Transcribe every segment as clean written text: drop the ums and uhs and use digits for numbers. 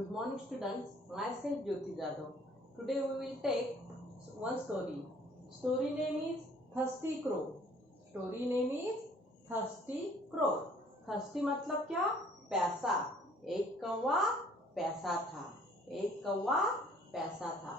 Good morning students, myself Jyoti Jadhav. Today we will take one story. Story name is Thirsty Crow. Story name is Thirsty Crow. Thirsty मतलब क्या? प्यासा. एक कौवा प्यासा था. एक कौवा प्यासा था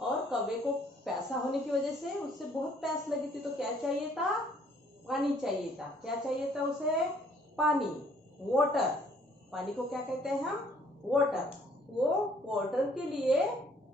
और कौवे को प्यासा होने की वजह से उससे बहुत प्यास लगी थी. तो क्या चाहिए था? पानी चाहिए था. क्या चाहिए था उसे? पानी, वाटर. पानी को क्या कहते हैं हम? वाटर. वो वाटर के लिए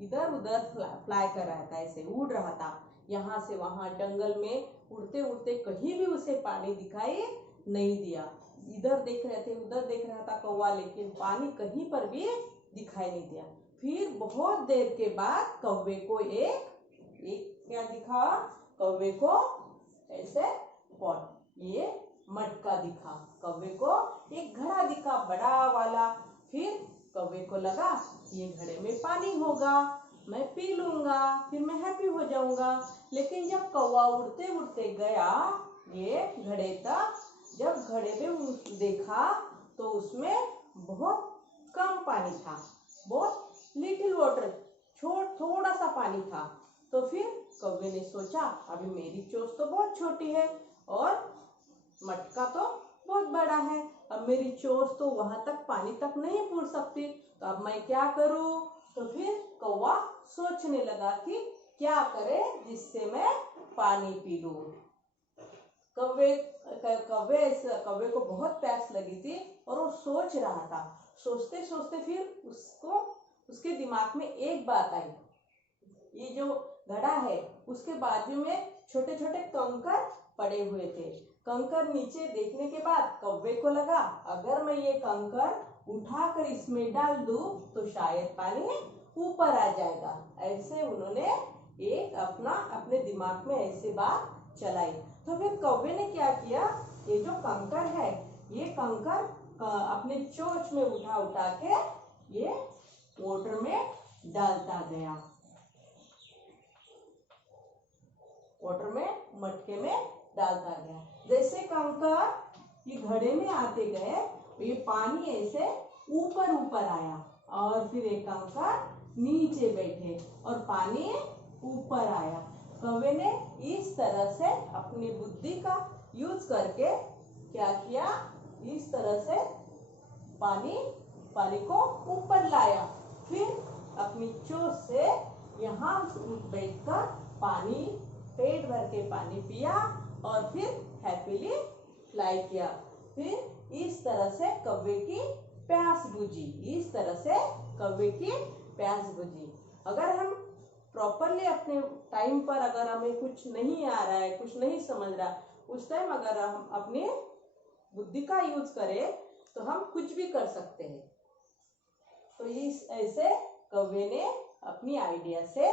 इधर उधर फ्लाई कर रहा था, ऐसे उड़ रहा था, यहाँ से वहां जंगल में उड़ते उड़ते कहीं भी उसे पानी दिखाई नहीं दिया. इधर देख रहे थे, उधर देख रहा था कौवा, लेकिन पानी कहीं पर भी दिखाई नहीं दिया. फिर बहुत देर के बाद कौवे को एक क्या दिखा? कौवे को ऐसे पॉट, ये मटका दिखा. कौवे को एक घड़ा दिखा, बड़ा वाला. फिर कौवे को लगा ये घड़े में पानी होगा, मैं पी लूंगा, फिर मैं हैप्पी हो जाऊंगा. लेकिन जब कौवा उड़ते उड़ते गया ये घड़े तक, जब घड़े में देखा तो उसमें बहुत कम पानी था, बहुत लिटिल वाटर, थोड़ा सा पानी था. तो फिर कौवे ने सोचा अभी मेरी चोंच तो बहुत छोटी है और मटका तो बहुत बड़ा है, अब मेरी चोंच तो वहां तक पानी तक नहीं पूछ सकती, तो अब मैं क्या करूं? तो फिर कौवा सोचने लगा कि क्या करे जिससे मैं पानी पी लूं. कौवे को बहुत प्यास लगी थी और वो सोच रहा था. सोचते सोचते फिर उसके दिमाग में एक बात आई. ये जो घड़ा है उसके बाजू में छोटे छोटे कंकर पड़े हुए थे. कंकर नीचे देखने के बाद कौवे को लगा अगर मैं ये कंकर उठाकर इसमें डाल दूं तो शायद पानी ऊपर आ जाएगा. ऐसे उन्होंने एक अपने दिमाग में ऐसे बात चलाई. तो फिर कौवे ने क्या किया? ये जो कंकर है, ये कंकर अपने चोंच में उठा के ये वाटर में डालता गया. वाटर में, मटके में डालता गया. जैसे कंकर ये घड़े में आते गए, ये पानी ऐसे ऊपर ऊपर आया और फिर एक कंकर नीचे बैठे और पानी ऊपर आया. कौवे ने इस तरह से अपनी बुद्धि का यूज करके क्या किया? इस तरह से पानी को ऊपर लाया. फिर अपनी चोंच से यहाँ बैठकर पानी, पेट भर के पानी पिया और फिर हैप्पीली फ्लाई किया. फिर इस तरह से कौवे की प्यास बुझी. इस तरह से कौवे की प्यास बुझी. अगर हम प्रॉपरली अपने टाइम पर, अगर हमें कुछ नहीं आ रहा है, कुछ नहीं समझ रहा, उस टाइम अगर हम अपनी बुद्धि का यूज करें तो हम कुछ भी कर सकते हैं. तो इस ऐसे कौवे ने अपनी आइडिया से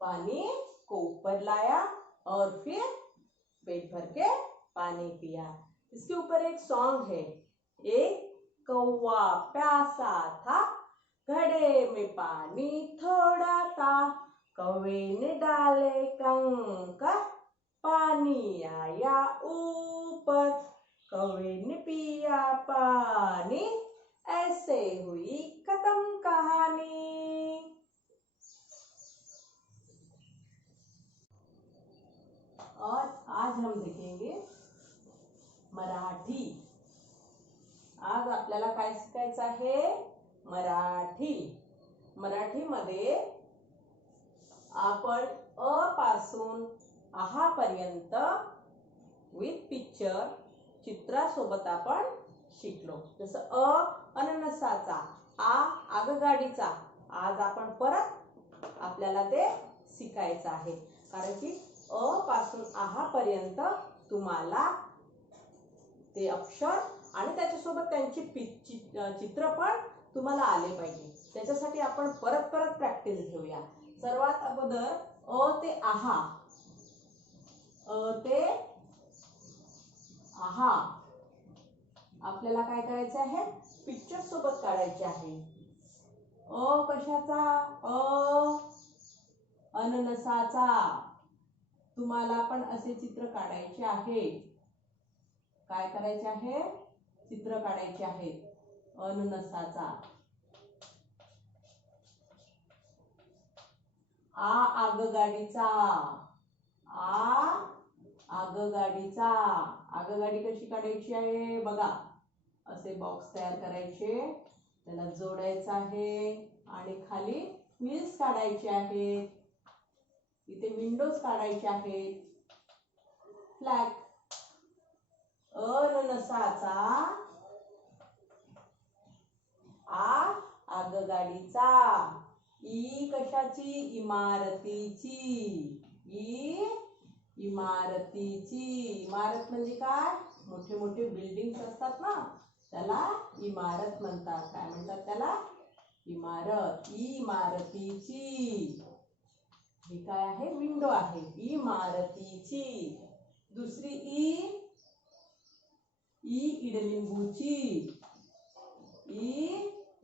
पानी को ऊपर लाया और फिर पेट भर के पानी पिया. इसके ऊपर एक सॉन्ग है. एक कौवा प्यासा था, घड़े में पानी थोड़ा था, कौवे ने डाले कंकर, पानी आया ऊपर, कौवे ने पिया पानी, ऐसे हुई खत्म कहानी. और आज हम देखेंगे मराठी. आज आपल्याला काय शिकायचं आहे? मराठी. मराठीमध्ये आपण अ पासून आहा पर्यंत विथ पिक्चर, चित्रासोबत आपण शिकलो. जसं अननसाचा, आगगाडीचा. आज आपण परत आपल्याला ते शिकायचं आहे, कारण की अ पासून आहा पर्यंत तुम्हाला ते अक्षर आणि त्याच्यासोबत त्यांची चित्र पण तुम्हाला आले पाहिजे. त्याच्यासाठी आपण परत प्रॅक्टिस घेऊया. सर्वात अगोदर अ ते आहा, अ ते आहा आपल्याला काय करायचे आहे? पिक्चर सोबत काढायचे आहे. अ कशाचा? अननसाचा. तुम्हाला पण असे चित्र काढायचे आहे. काय करायचे आहे? चित्र काढायचे आहेत अननसाचा. आगगाडीचा. आगगाडीचा. आगगाडी कशी काढायची आहे बघा. असे बॉक्स तयार करायचे, त्याला जोडायचं आहे आणि खाली व्हील्स काढायचे आहेत. इथे विंडोज काढायचे आहेत. फ्लॅग. अननसाचा आगगाडीचा. ई कशाची? इमारतीची. इमारतीची. इमारत म्हणजे काय? मोठे मोठे बिल्डिंग्स असतात ना, त्याला इमारत म्हणतात. काय म्हणतात त्याला? इमारत. इमारतीची. ही काय आहे? विंडो आहे. इमारतीची. दुसरी इडलिंबूची.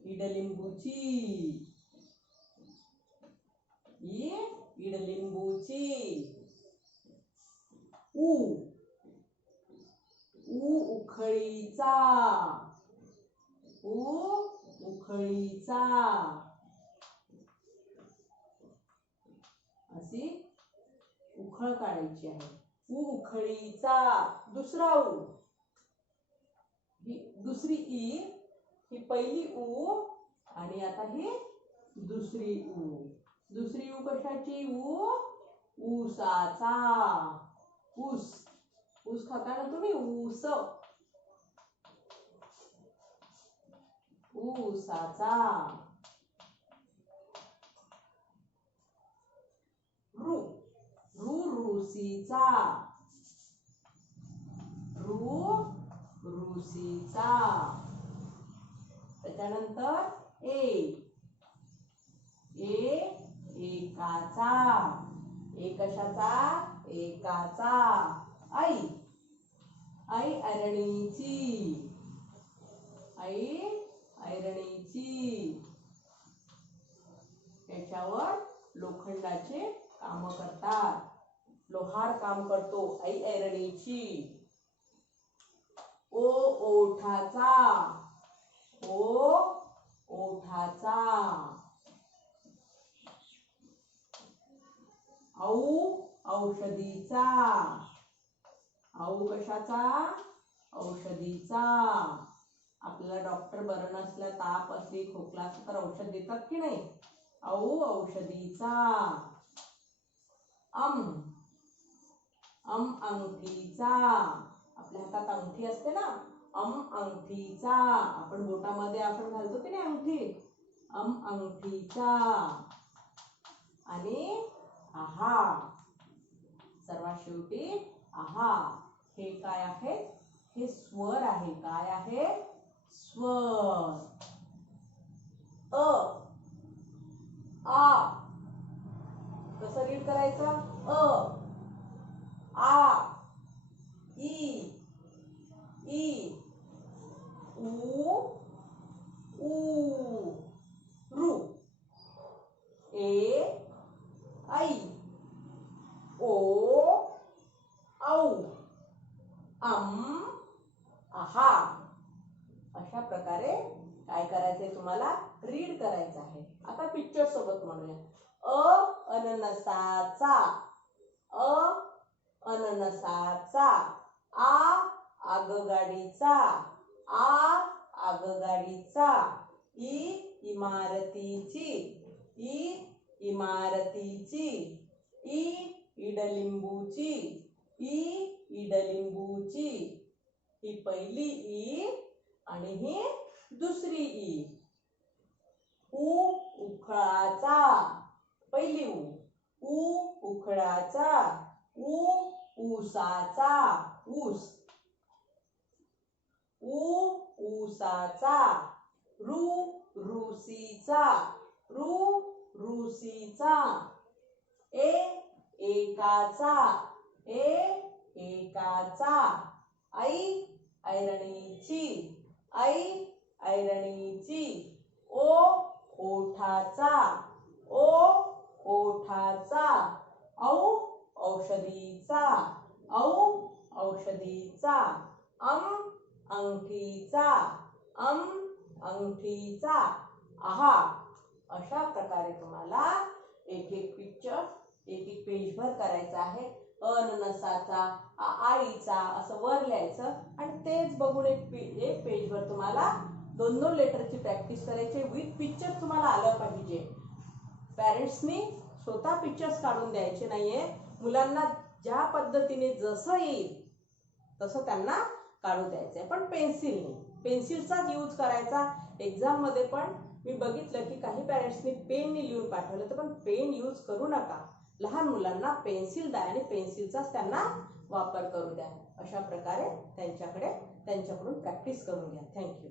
इडलिंबूची. इडलिंबूची. उखळीचा. उखळीचा. अशी उखळ काढायची आहे. उखळीचा. दुसरा ही दुसरी ही पहिली आणि आता ही दुसरी दुसरी कशाची? ऊसाचा. ऊस. ऊस खाता ना तुम्ही? ऊस. ऊसाचा. रूसीचा. रूसीचा. त्याच्यानंतर एकाचा. कशाचा? एकाचा. आई ऐरणीची. ऐरणीची. याच्यावर लोखंडाचे काम करतात. लोहार काम करतो. ऐरणीची. ओठाचा. ओठाचा. औषधीचा. कशाचा? औषधीचा. आपल्याला डॉक्टर बरं नसलं, ताप असली, खोकला असला तर औषध देतात की नाही? औषधीचा. अंगठीचा. आपल्या हातात अंगठी असते ना, अंगठीचा. आपण बोटामध्ये आपण घालतो की नाही अंगठी? अंगठीचा. आणि सर्वात शेवटी हे काय आहे? हे स्वर आहे. काय आहे? स्वर. कसं रीड करायचं? ई रू. ऐ. औ. अशा प्रकारे काय करायचंय तुम्हाला? रीड करायचं आहे. आता पिक्चर सोबत म्हणूया. अननसाचा. अननसाचा. आगगाडीचा. आगगाडीचा. इमारतीची. इमारतीची. इडलिंबूची. इडलिंबूची. ही पहिली आणि ही दुसरी उखळाचा. पहिली उखळाचा. ऊसाचा. ऊस. ऊसाचा. रूसीचा. रूसीचा. एकाचा. एकाचा. ऐरणीची. ऐरणीची. ओठाचा. ओठाचा. औषधीचा. औषधीचा. अंगठीचा. अंगठीचा. अशा प्रकारे तुम्हाला एक एक पिक्चर एक एक पेजभर करायचं आहे. अननसाचा, आईचा असं वर लिहायचं आणि तेच बघून एक पेजभर तुम्हाला 2-2 लेटरची प्रॅक्टिस करायची. विथ पिक्चर तुम्हाला आलं पाहिजे. पॅरेंट्सनी स्वतः पिक्चर्स काढून द्यायचे नाहीये. मुलांना ज्या पद्धतीने जसं येईल तसं त्यांना काढू द्यायचंय, पण पेन्सिलचाच यूज करायचा. एक्झाममध्ये पण मी बघितलं की काही पॅरेंट्सनी पेनने लिहून पाठवलं, तर पण पेन यूज करू नका. लहान मुलांना पेन्सिल द्या आणि पेन्सिलचाच त्यांना वापर करू द्या. अशा प्रकारे त्यांच्याकडून प्रॅक्टिस करून घ्या. थँक्यू.